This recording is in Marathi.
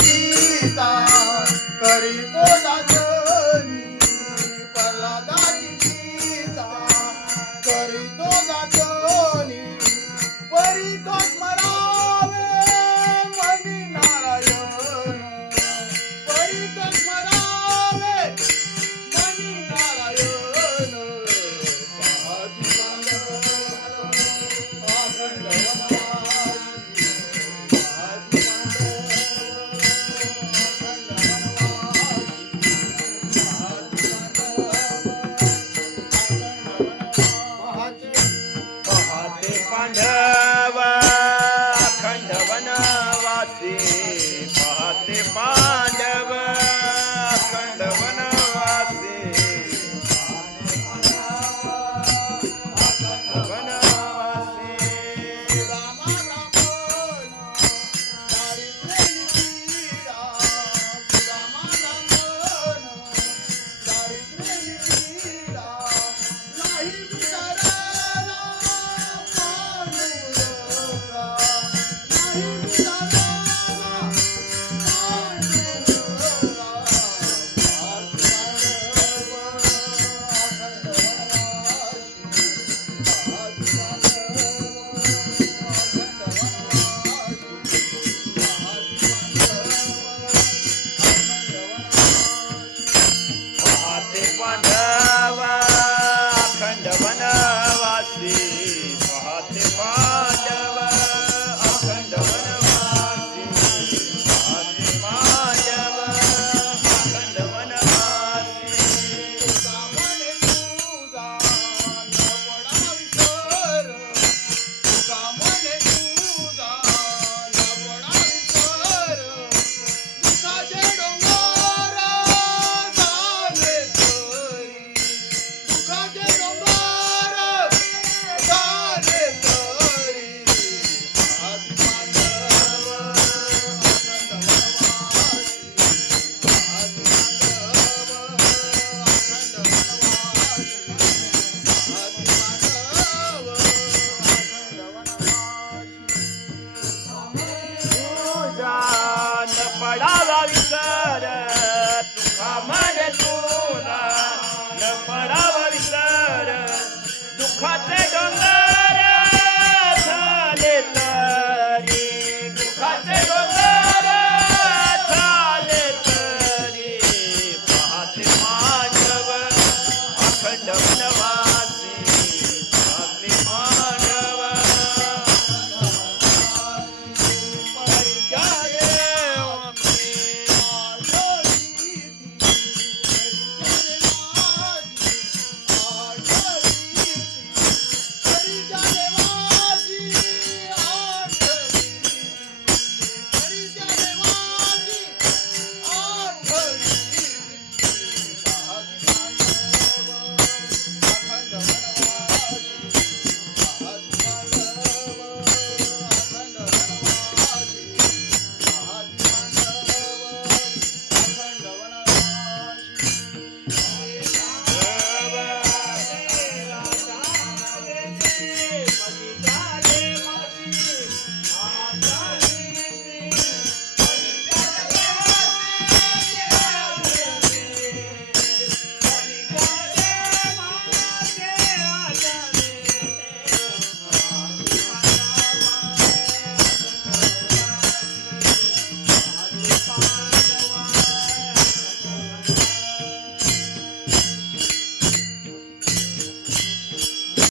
गीता करीतो दासनी प्रल्हादाची गीता करीतो दासनी परितो स्मरावे मनी नारायण परितो स्मरावे मनी नारायण पाहती पांडव अखंड वनवासी पाहते पांडव अखंड वनवासी वनवासी रामा रामन दारिद्र्य निपीडा रामा रामन दारिद्र्य निपीडा नाही विचारायला पांडुरंगा नाही विचारायला पाहते पांडव अखंड वनवासी पाहते पांडव अखंड वनवासी पाहते पांडव अखंड वनवासी सामने तुझा न पडा विसर सामने तुझा न पडा विसर दुःखाचे डोंगर झाले तरी दुःखाचे डोंगर झाले तरी आदि पांडव अखंड वनवासी आदि पांडव अखंड वनवासी आदि पांडव अखंड वनवासी तुझा न पडावा विसर तुका म्हणे